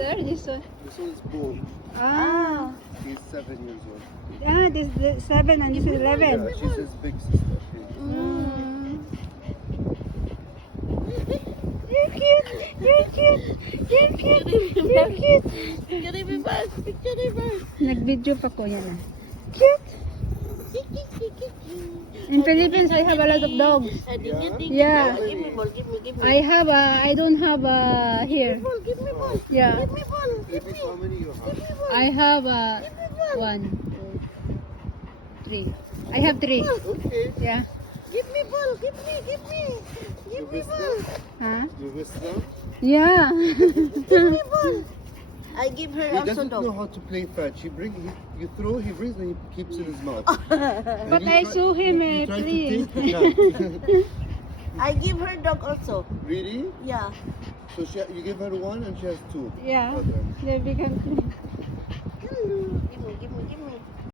sister? This one? This one's Bo. Ah. She's 7 years old. This 7 and this is 11. Yeah, she's his big sister. Mm. You're cute. You're cute. You're cute. You're cute. Nag-video pa ko yan. Cute. In Philippines, I have a lot of dogs. Yeah. I don't have here. Yeah. Baby, how many you have? I have 1, 2, 3. I have 3. Okay. Yeah. Give me ball, give me. You miss them? Huh? You miss them? Yeah. Give me ball. I give her He also doesn't know dog. how to play fetch. You throw, he brings, and he keeps in his mouth. But I saw him, You try to please. take the I give her dog also. Really? Yeah. So you give her 1 and she has 2. Yeah. Okay. They become. Hello.